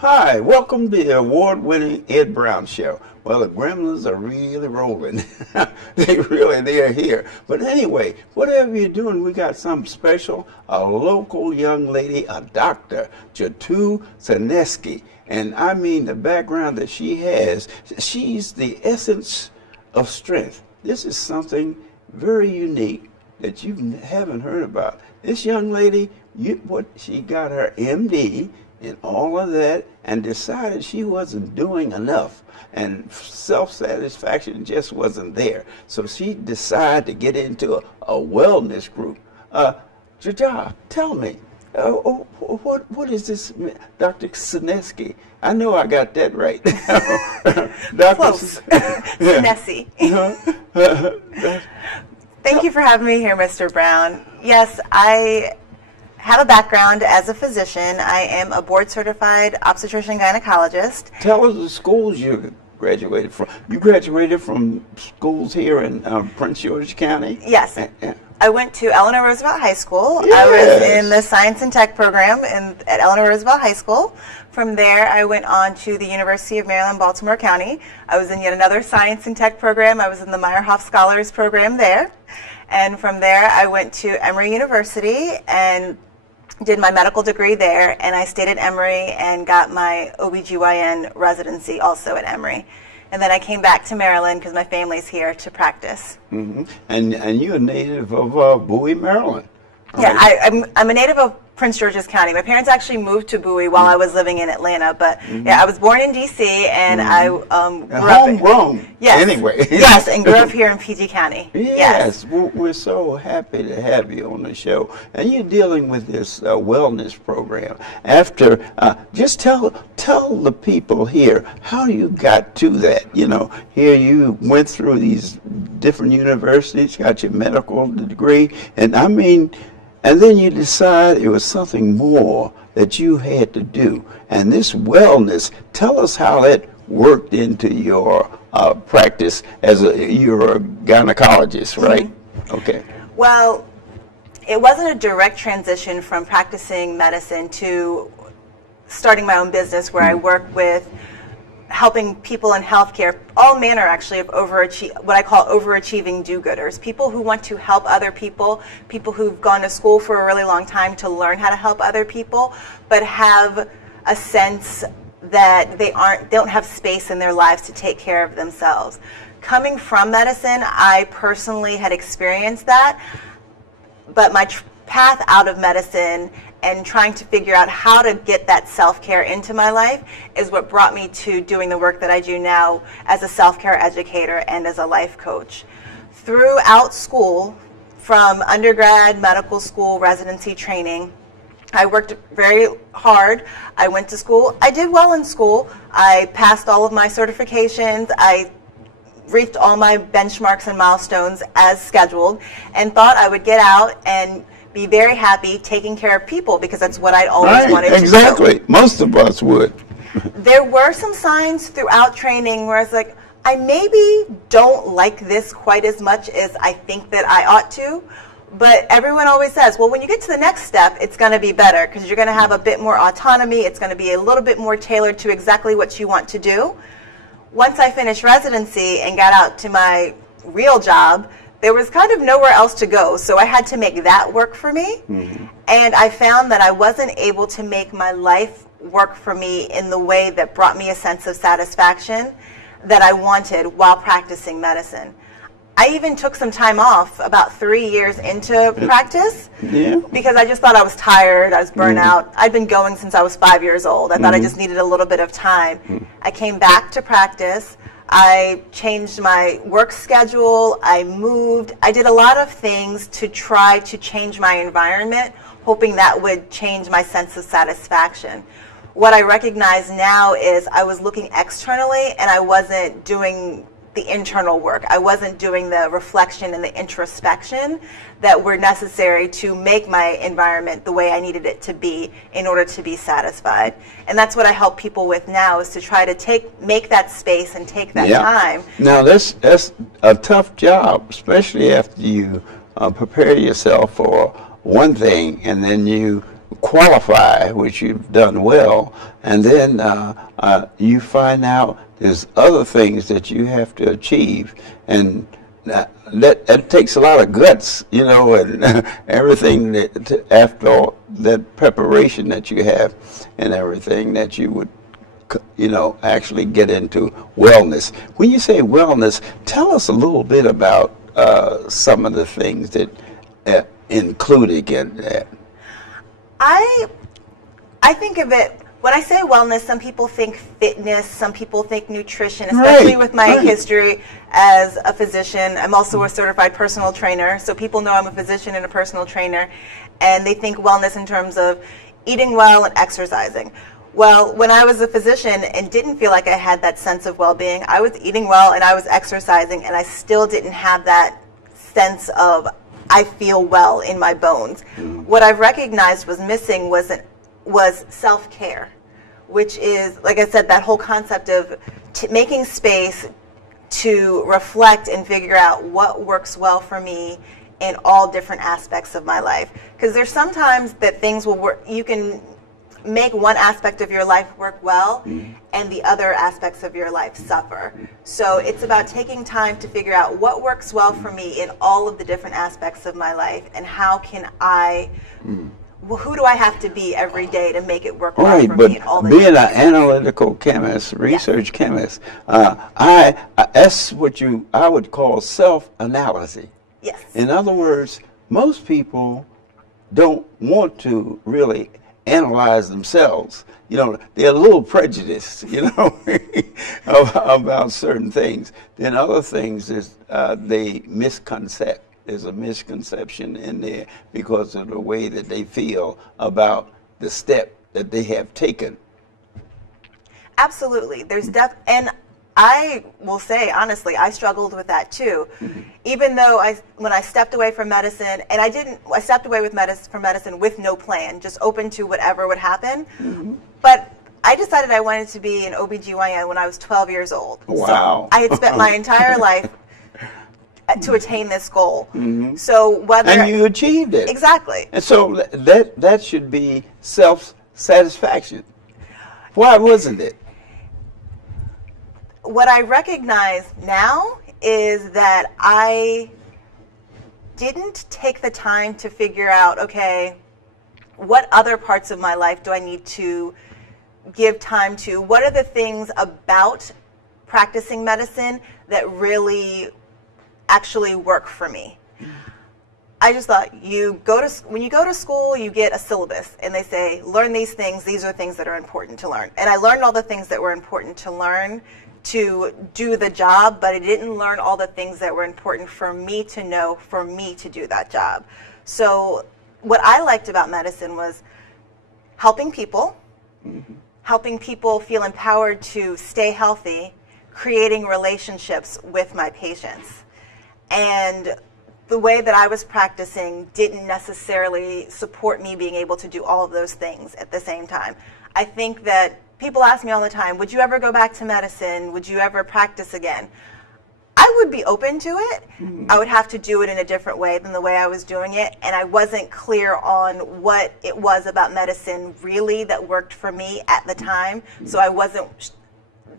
Hi, welcome to the award-winning Ed Brown Show. Well, the gremlins are really rolling. They're here. But anyway, whatever you're doing, we got something special. A local young lady, a doctor, Jatu Zaneski. And I mean the background that she has, she's the essence of strength. This is something very unique that you haven't heard about. This young lady, she got her MD and all of that, and decided she wasn't doing enough, and self-satisfaction just wasn't there. So she decided to get into a wellness group. Jaja, tell me, what is this, Dr. Zaneski? I know I got that right. Close. Zaneski. Thank you for having me here, Mr. Brown. Yes, I have a background as a physician. I am a board-certified obstetrician gynecologist. Tell us the schools you graduated from. You graduated from schools here in Prince George County? Yes. I went to Eleanor Roosevelt High School. Yes. I was in the Science and Tech program at Eleanor Roosevelt High School. From there, I went on to the University of Maryland, Baltimore County. I was in yet another Science and Tech program. I was in the Meyerhoff Scholars program there. And from there, I went to Emory University and did my medical degree there, and I stayed at Emory and got my OBGYN residency also at Emory. And then I came back to Maryland because my family's here to practice. Mm-hmm. And you're a native of Bowie, Maryland. Yeah, I'm a native of Prince George's County. My parents actually moved to Bowie while I was living in Atlanta, but yeah, I was born in D.C. and I grew up homegrown. Yes, anyway. Yes, and grew up here in PG County. Yes, we're so happy to have you on the show, and you're dealing with this wellness program. After, just tell the people here how you got to that. You know, here you went through these different universities, got your medical degree, and I mean. And then you decide it was something more that you had to do. And this wellness, tell us how that worked into your practice as you're a gynecologist, right? Mm-hmm. Okay. Well, it wasn't a direct transition from practicing medicine to starting my own business where I work with helping people in healthcare, all manner actually of what I call overachieving do-gooders, people who want to help other people, people who've gone to school for a really long time to learn how to help other people, but have a sense that they don't have space in their lives to take care of themselves. Coming from medicine, I personally had experienced that, but my path out of medicine and trying to figure out how to get that self-care into my life is what brought me to doing the work that I do now as a self-care educator and as a life coach. Throughout school, from undergrad, medical school, residency training, I worked very hard. I went to school. I did well in school. I passed all of my certifications. I reached all my benchmarks and milestones as scheduled and thought I would get out and be very happy taking care of people because that's what I'd always wanted to do. Exactly. Most of us would. There were some signs throughout training where I was like, I maybe don't like this quite as much as I think that I ought to, but everyone always says, well, when you get to the next step, it's going to be better because you're going to have a bit more autonomy. It's going to be a little bit more tailored to exactly what you want to do. Once I finished residency and got out to my real job, there was kind of nowhere else to go, so I had to make that work for me. Mm-hmm. And I found that I wasn't able to make my life work for me in the way that brought me a sense of satisfaction that I wanted while practicing medicine. I even took some time off about 3 years into practice because I just thought I was tired, I was burnt out. I'd been going since I was 5 years old. I thought I just needed a little bit of time. I came back to practice. I changed my work schedule, I moved, I did a lot of things to try to change my environment, hoping that would change my sense of satisfaction. What I recognize now is I was looking externally and I wasn't doing the internal work. I wasn't doing the reflection and the introspection that were necessary to make my environment the way I needed it to be in order to be satisfied. And that's what I help people with now, is to try to make that space and take that time. Now that's a tough job, especially after you prepare yourself for one thing and then you qualify, which you've done well, and then you find out there's other things that you have to achieve, and that takes a lot of guts, you know, and everything that after all that preparation that you have and everything that you would, you know, actually get into wellness. When you say wellness, tell us a little bit about some of the things that included in that. I think of it, when I say wellness, some people think fitness, some people think nutrition, especially with my history as a physician. I'm also a certified personal trainer, so people know I'm a physician and a personal trainer, and they think wellness in terms of eating well and exercising. Well, when I was a physician and didn't feel like I had that sense of well-being, I was eating well and I was exercising, and I still didn't have that sense of I feel well in my bones. What I've recognized was missing was self-care, which is, like I said, that whole concept of making space to reflect and figure out what works well for me in all different aspects of my life. Because there's sometimes that things will work, you can make one aspect of your life work well and the other aspects of your life suffer. So it's about taking time to figure out what works well for me in all of the different aspects of my life, and how can I, who do I have to be every day to make it work well for me in all the being an analytical chemist, research chemist, that's what I would call self-analysis. Yes. In other words, most people don't want to really analyze themselves. You know, they're a little prejudiced, you know, about certain things. Then other things is they misconcept. There's a misconception in there because of the way that they feel about the step that they have taken. Absolutely. And I will say, honestly, I struggled with that too. Even though when I stepped away from medicine, and I stepped away from medicine with no plan, just open to whatever would happen. But I decided I wanted to be an OBGYN when I was 12 years old. Wow. So I had spent my entire life to attain this goal. So and you achieved it. Exactly. And so that should be self-satisfaction. Why wasn't it? What I recognize now is that I didn't take the time to figure out, okay, what other parts of my life do I need to give time to? What are the things about practicing medicine that really actually work for me? I just thought when you go to school, you get a syllabus, and they say, learn these things. These are things that are important to learn. And I learned all the things that were important to learn to do the job, but I didn't learn all the things that were important for me to know, for me to do that job. So what I liked about medicine was helping people feel empowered to stay healthy, creating relationships with my patients. And the way that I was practicing didn't necessarily support me being able to do all of those things at the same time. I think that people ask me all the time, would you ever go back to medicine? Would you ever practice again? I would be open to it. I would have to do it in a different way than the way I was doing it, and I wasn't clear on what it was about medicine really that worked for me at the time. So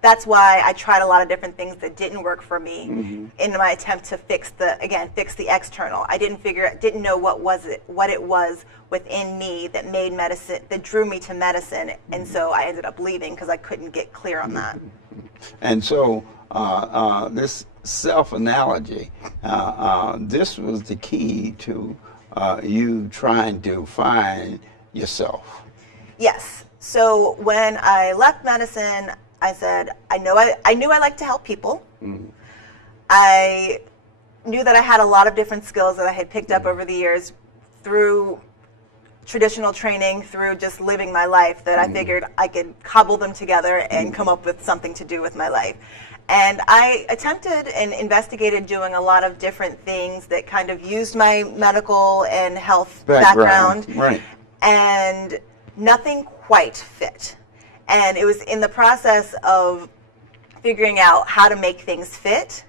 that's why I tried a lot of different things that didn't work for me in my attempt to fix the external. I didn't know what it was within me that made medicine, that drew me to medicine, and so I ended up leaving because I couldn't get clear on that. And so this self-analogy, this was the key to you trying to find yourself. Yes. So when I left medicine, I said, I knew I liked to help people. I knew that I had a lot of different skills that I had picked up over the years through traditional training, through just living my life, that I figured I could cobble them together and come up with something to do with my life. And I attempted and investigated doing a lot of different things that kind of used my medical and health background. Right. And nothing quite fit. And it was in the process of figuring out how to make things fit.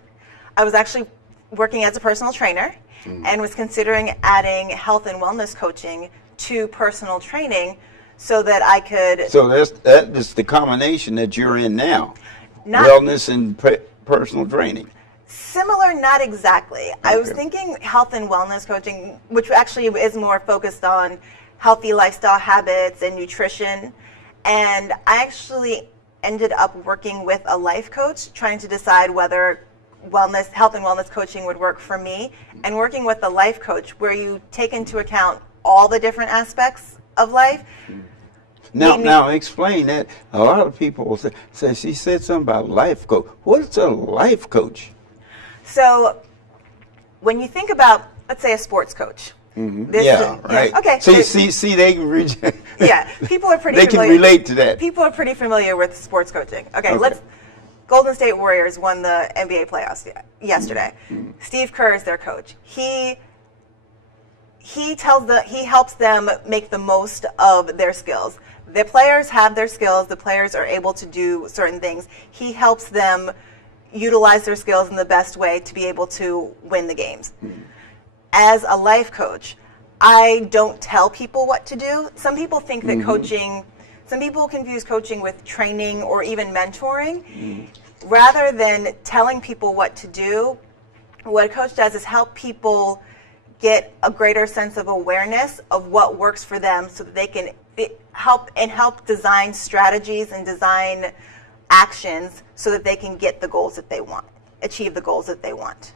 I was actually working as a personal trainer and was considering adding health and wellness coaching to personal training so that I could... So that is the combination that you're in now, wellness and personal training. Similar, not exactly. Okay. I was thinking health and wellness coaching, which actually is more focused on healthy lifestyle habits and nutrition. And I actually ended up working with a life coach, trying to decide whether health and wellness coaching would work for me, and working with a life coach where you take into account all the different aspects of life. Now explain that. A lot of people say she said something about life coach. What's a life coach? So when you think about, let's say, a sports coach. Mm-hmm. Right. Okay. See, they can people are pretty. They can relate to that. People are pretty familiar with sports coaching. Okay. Golden State Warriors won the NBA playoffs yesterday. Mm-hmm. Steve Kerr is their coach. He helps them make the most of their skills. The players have their skills. The players are able to do certain things. He helps them utilize their skills in the best way to be able to win the games. Mm-hmm. As a life coach, I don't tell people what to do. Some people think that some people confuse coaching with training or even mentoring. Mm-hmm. Rather than telling people what to do, what a coach does is help people get a greater sense of awareness of what works for them so that they can help design strategies and design actions so that they can get the goals that they want, achieve the goals that they want.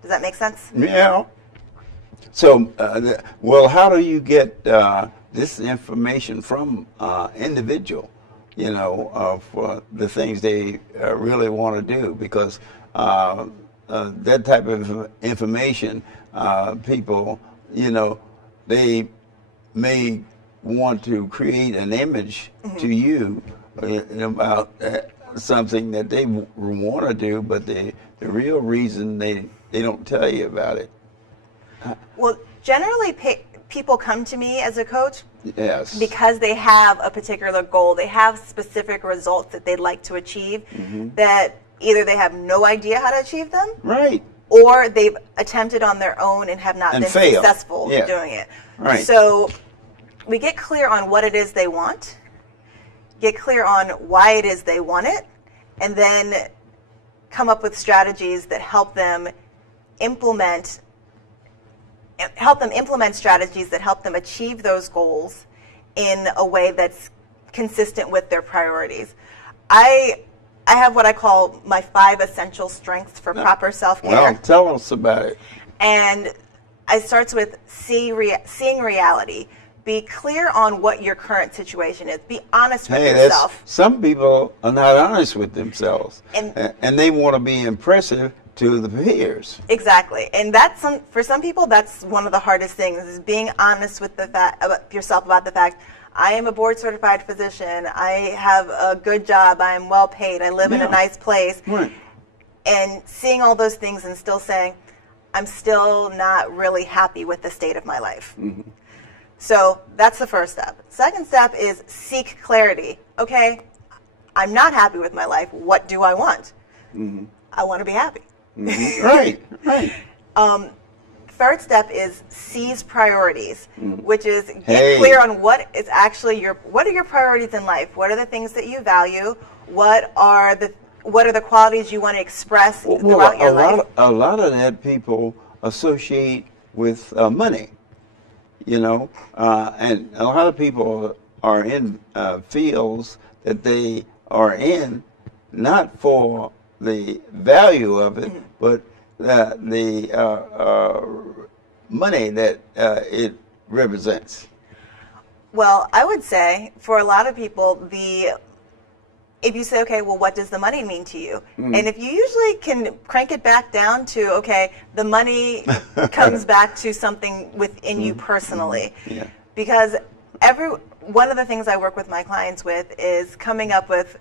Does that make sense? Yeah. So, how do you get this information from individual, for the things they really want to do? Because that type of information, people, they may want to create an image to you about something that they want to do, but the real reason they don't tell you about it. Well, generally, people come to me as a coach because they have a particular goal. They have specific results that they'd like to achieve that either they have no idea how to achieve them, right, or they've attempted on their own and have not been successful in doing it. Right. So we get clear on what it is they want, get clear on why it is they want it, and then come up with strategies that help them implement strategies that help them achieve those goals in a way that's consistent with their priorities. I have what I call my 5 essential strengths for proper self-care. Well, tell us about it. And it starts with seeing reality. Be clear on what your current situation is. Be honest with yourself. Some people are not honest with themselves, and they want to be impressive to the peers. Exactly, and for some people that's one of the hardest things, is being honest with yourself about the fact, I am a board certified physician, I have a good job, I am well paid, I live in a nice place, and seeing all those things and still saying, I'm still not really happy with the state of my life. Mm-hmm. So that's the first step. Second step is seek clarity. Okay, I'm not happy with my life. What do I want? Mm-hmm. I want to be happy. Mm-hmm. Right. Third step is seize priorities, which is get clear on what are your priorities in life. What are the things that you value? What are the qualities you want to express throughout your life? A lot of that people associate with money, and a lot of people are in fields that they are in not for the value of it, but the money that it represents. Well, I would say for a lot of people, if you say, okay, well, what does the money mean to you? And if you usually can crank it back down to, okay, the money comes back to something within you personally. Yeah. Because one of the things I work with my clients with is coming up with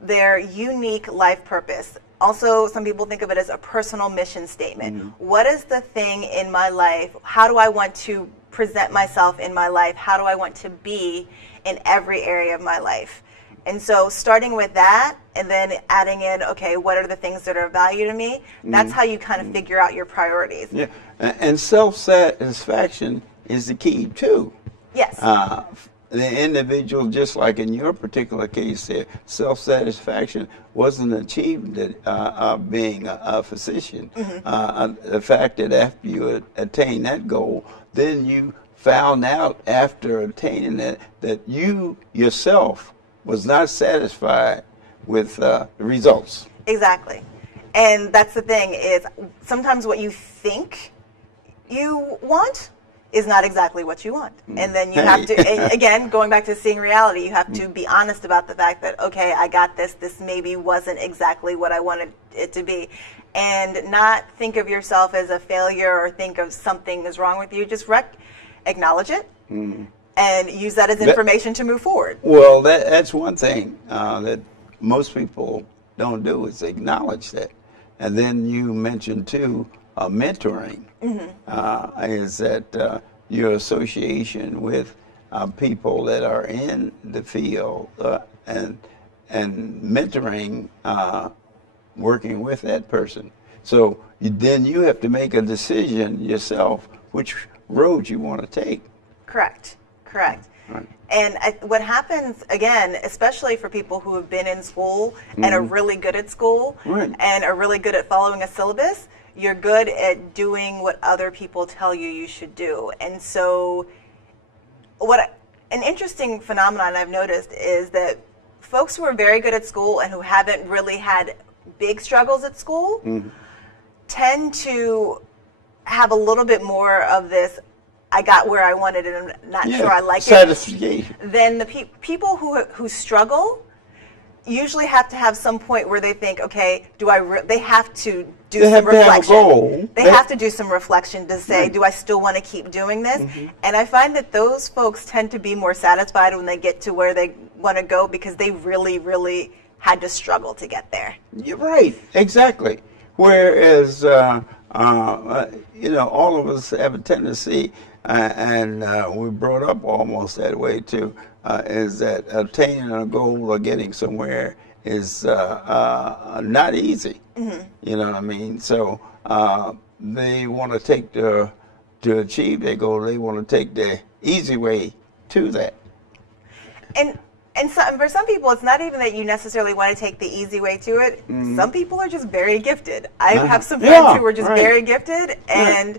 their unique life purpose. Also, some people think of it as a personal mission statement. What is the thing in my life? How do I want to present myself in my life? How do I want to be in every area of my life? And so starting with that and then adding in, okay, what are the things that are of value to me? That's how you kind of figure out your priorities. Yeah, and self-satisfaction is the key too. Yes. The individual, just like in your particular case there, self-satisfaction wasn't achieved being a physician. The fact that after you attain that goal, then you found out after attaining it that you yourself was not satisfied with the results. Exactly. And that's the thing, is sometimes what you think you want is not exactly what you want. And then you have to, again, going back to seeing reality, you have to be honest about the fact that, okay, I got this maybe wasn't exactly what I wanted it to be. And not think of yourself as a failure or think of something is wrong with you. Just acknowledge it and use that as information to move forward. Well, that's one thing that most people don't do, is acknowledge that. And then you mentioned, too, mentoring. Is that your association with people that are in the field and mentoring, working with that person. So then you have to make a decision yourself which road you want to take. Correct. Right. And what happens, again, especially for people who have been in school and are really good at school and are really good at following a syllabus, you're good at doing what other people tell you should do. And so an interesting phenomenon I've noticed is that folks who are very good at school and who haven't really had big struggles at school tend to have a little bit more of this, I got where I wanted and I'm not sure I like it. Then the people who struggle usually have to have some point where they think, okay, they have to do some reflection. They have to do some reflection to say, do I still want to keep doing this? And I find that those folks tend to be more satisfied when they get to where they want to go, because they really, really had to struggle to get there. You're right, exactly. Whereas, all of us have a tendency, and we're brought up almost that way too, is that attaining a goal or getting somewhere is not easy. You know what I mean? So they want to take to achieve their goal, they want to take the easy way to that. And for some people, it's not even that you necessarily want to take the easy way to it. Some people are just very gifted. I have some friends who are just very gifted, and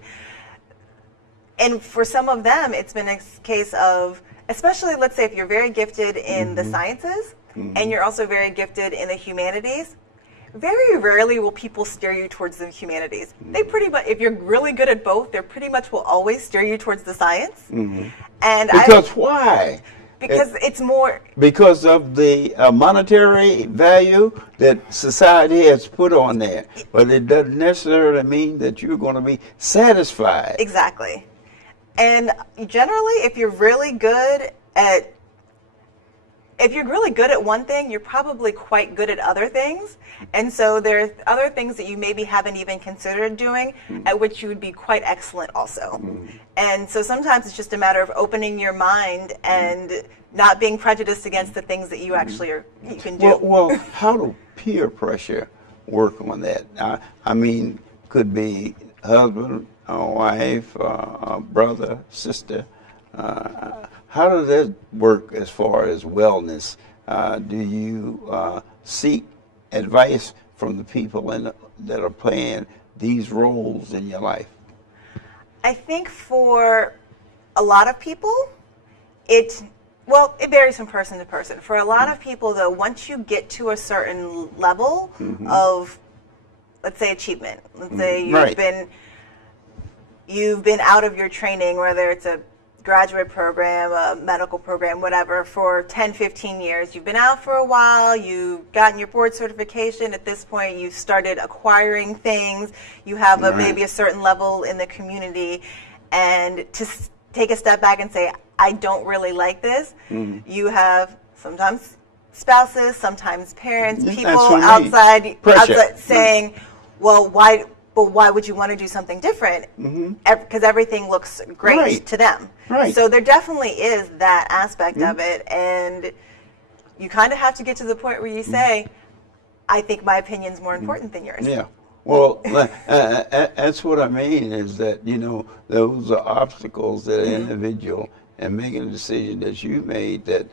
for some of them, it's been a case of, especially, let's say, if you're very gifted in the sciences and you're also very gifted in the humanities, very rarely will people steer you towards the humanities. They pretty much, if you're really good at both, they pretty much will always steer you towards the science. And why? Because it's more... Because of the monetary value that society has put on there. But it doesn't necessarily mean that you're going to be satisfied. Exactly. And generally, if you're really good at one thing, you're probably quite good at other things. And so there are other things that you maybe haven't even considered doing, at which you would be quite excellent also. And so sometimes it's just a matter of opening your mind and not being prejudiced against the things that you actually you can do. Well, how do peer pressure work on that? I mean, could be husband, or wife, brother, sister. How does that work as far as wellness? Do you seek advice from the people that are playing these roles in your life? I think for a lot of people, it varies from person to person. For a lot of people, though, once you get to a certain level of, let's say, achievement, let's say you've been out of your training, whether it's a graduate program, a medical program, whatever, for 10, 15 years. You've been out for a while, you've gotten your board certification. At this point, you've started acquiring things. You have maybe a certain level in the community. And to take a step back and say, I don't really like this, you have sometimes spouses, sometimes parents, people outside saying, well, why would you want to do something different? Because everything looks great to them. So there definitely is that aspect of it, and you kind of have to get to the point where you say, I think my opinion's more important than yours. Yeah. Well, that's what I mean, is that, those are obstacles that an individual and making a decision that you made, that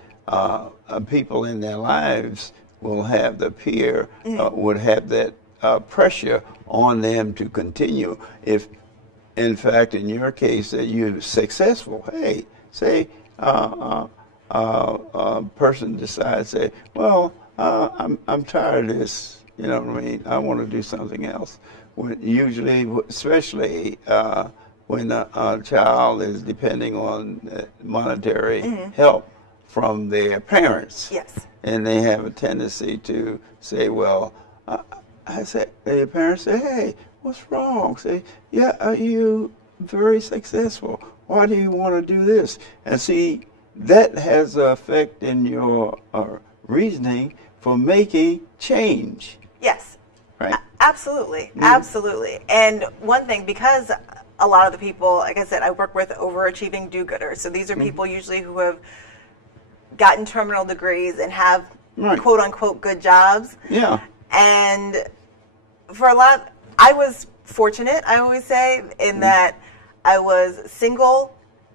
people in their lives will have the peer, would have that pressure on them to continue. If, in fact, in your case, that you're successful, hey, say a person decides, say, well, I'm tired of this, you know what I mean? I want to do something else. Usually, especially when a child is depending on monetary help from their parents. Yes. And they have a tendency to say, well, I say, your parents say, hey, what's wrong? Say, yeah, are you very successful? Why do you want to do this? And see, that has an effect in your reasoning for making change. Yes. Right? Absolutely. Absolutely. And one thing, because a lot of the people, like I said, I work with overachieving do-gooders. So these are people usually who have gotten terminal degrees and have quote unquote good jobs. Yeah. And for a lot, I was fortunate, I always say, in that I was single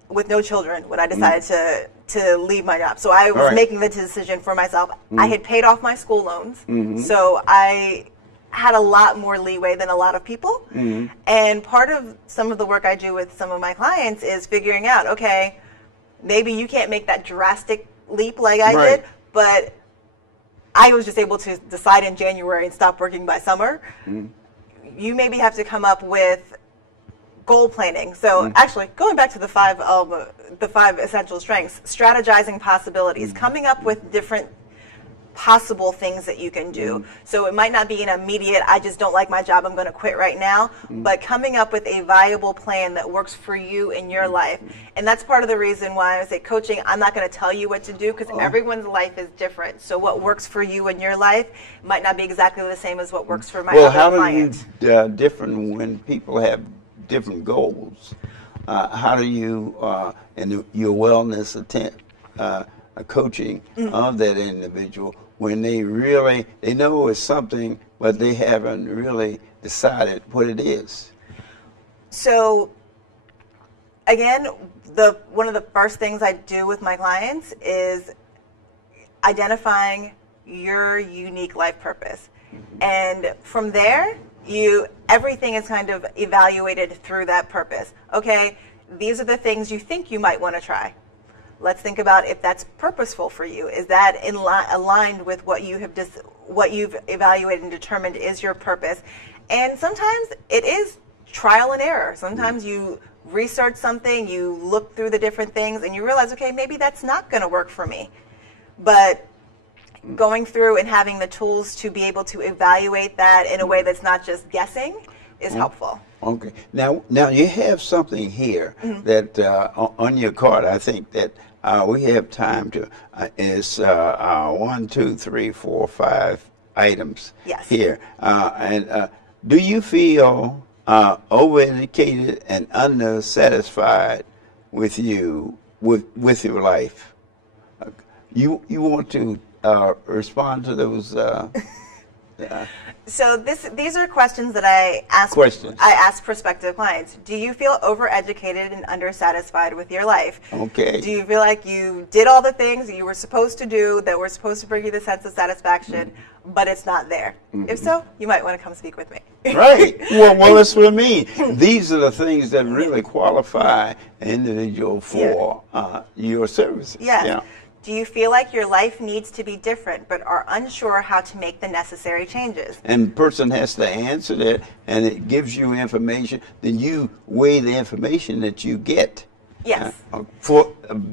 with no children when I decided to leave my job. So I was making the decision for myself. I had paid off my school loans, so I had a lot more leeway than a lot of people. And part of some of the work I do with some of my clients is figuring out, okay, maybe you can't make that drastic leap like I did, but I was just able to decide in January and stop working by summer. You maybe have to come up with goal planning. So actually, going back to the five essential strengths, strategizing possibilities, coming up with different possible things that you can do. So it might not be an immediate, I just don't like my job, I'm going to quit right now, but coming up with a viable plan that works for you in your life. And that's part of the reason why I say coaching, I'm not going to tell you what to do, because everyone's life is different. So what works for you in your life might not be exactly the same as what works for my other clients. Well, how do you different when people have different goals? How do you, in your wellness coaching of that individual, when they know it's something, but they haven't really decided what it is? So again, one of the first things I do with my clients is identifying your unique life purpose. And from there, everything is kind of evaluated through that purpose. Okay, these are the things you think you might want to try. Let's think about if that's purposeful for you. Is that aligned with what you've evaluated and determined is your purpose? And sometimes it is trial and error. Sometimes you research something, you look through the different things, and you realize, okay, maybe that's not going to work for me. But going through and having the tools to be able to evaluate that in a way that's not just guessing is helpful. Okay. Now you have something here that on your card, I think that we have time to, is 1, 2, 3, 4, 5 items here. And do you feel overeducated and undersatisfied with your life? You want to respond to those? So these are questions that I ask prospective clients. Do you feel overeducated and undersatisfied with your life? Okay. Do you feel like you did all the things that you were supposed to do that were supposed to bring you the sense of satisfaction, but it's not there? If so, you might want to come speak with me. Right. Well, that's what I mean. These are the things that really qualify an individual for your services. Yes. Yeah. Do you feel like your life needs to be different but are unsure how to make the necessary changes? And the person has to answer that, and it gives you information. Then you weigh the information that you get. Yes.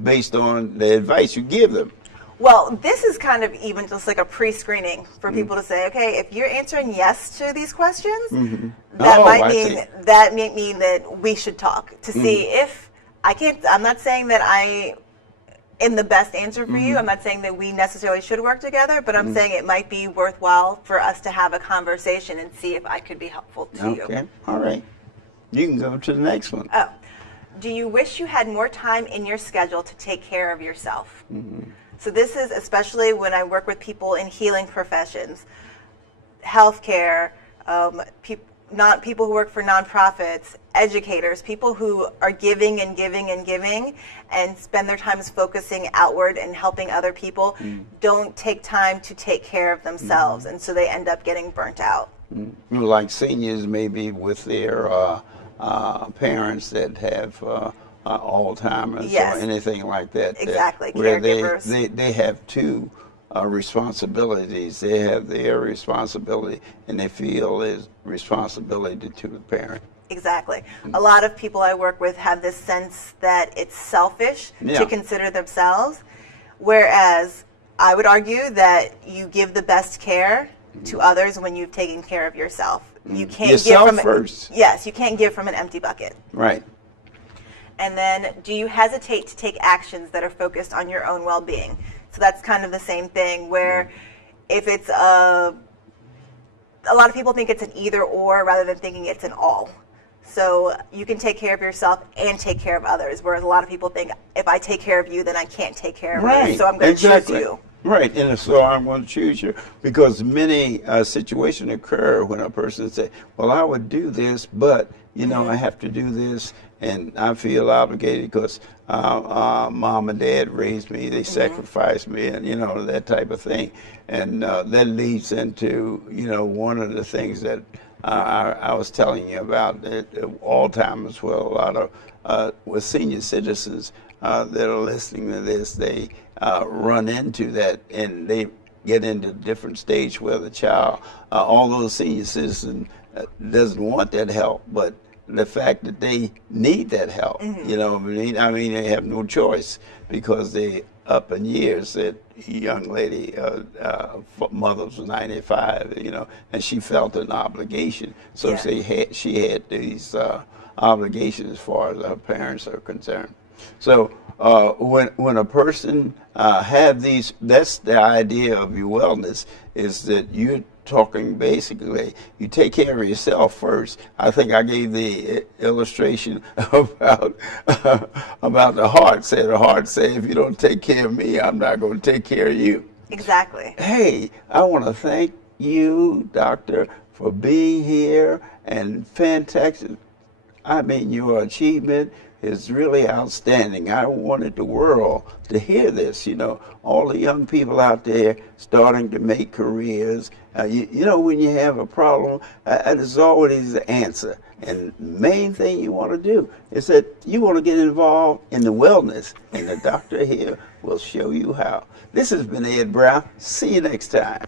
Based on the advice you give them. Well, this is kind of even just like a pre-screening for people to say, okay, if you're answering yes to these questions, that might mean that we should talk to see if I'm not saying that I am the best answer for you. I'm not saying that we necessarily should work together, but I'm saying it might be worthwhile for us to have a conversation and see if I could be helpful to you. Okay. All right. You can go to the next one. Oh. Do you wish you had more time in your schedule to take care of yourself? So this is especially when I work with people in healing professions, healthcare, not people who work for nonprofits, educators, people who are giving and giving and giving and spend their times focusing outward and helping other people, don't take time to take care of themselves, and so they end up getting burnt out. Like seniors, maybe with their parents that have Alzheimer's or anything like that. Exactly, where caregivers. they have two responsibilities. They have their responsibility, and they feel is responsibility to the parent. Exactly. A lot of people I work with have this sense that it's selfish to consider themselves, whereas I would argue that you give the best care to others when you've taken care of yourself. You can't yourself give from first. Yes, you can't give from an empty bucket. Right. And then, do you hesitate to take actions that are focused on your own well-being? So that's kind of the same thing, where if it's a lot of people think it's an either or rather than thinking it's an all. So you can take care of yourself and take care of others, whereas a lot of people think if I take care of you, then I can't take care of others, so I'm going to choose you. Right, and so I'm going to choose you because many situations occur when a person says, well, I would do this, but, you know, I have to do this, and I feel obligated because mom and dad raised me, they sacrificed me, and, you know, that type of thing. And that leads into, you know, one of the things that I was telling you about, Alzheimer's, well, a lot of with senior citizens that are listening to this, they run into that, and they get into a different stage where the child, although the senior citizen doesn't want that help, but the fact that they need that help, you know what I mean, they have no choice because they up in years. That young lady, mother was 95, you know, and she felt an obligation. So she had these obligations as far as her parents are concerned. So when a person have these, that's the idea of your wellness, is that you're talking basically, you take care of yourself first. I think I gave the illustration about the heart. The heart said, if you don't take care of me, I'm not going to take care of you. Exactly. Hey, I want to thank you, doctor, for being here, and fantastic. I mean, your achievement is really outstanding. I wanted the world to hear this, you know, all the young people out there starting to make careers. You know, when you have a problem, there's always the answer. And the main thing you want to do is that you want to get involved in the wellness, and the doctor here will show you how. This has been Ed Brown. See you next time.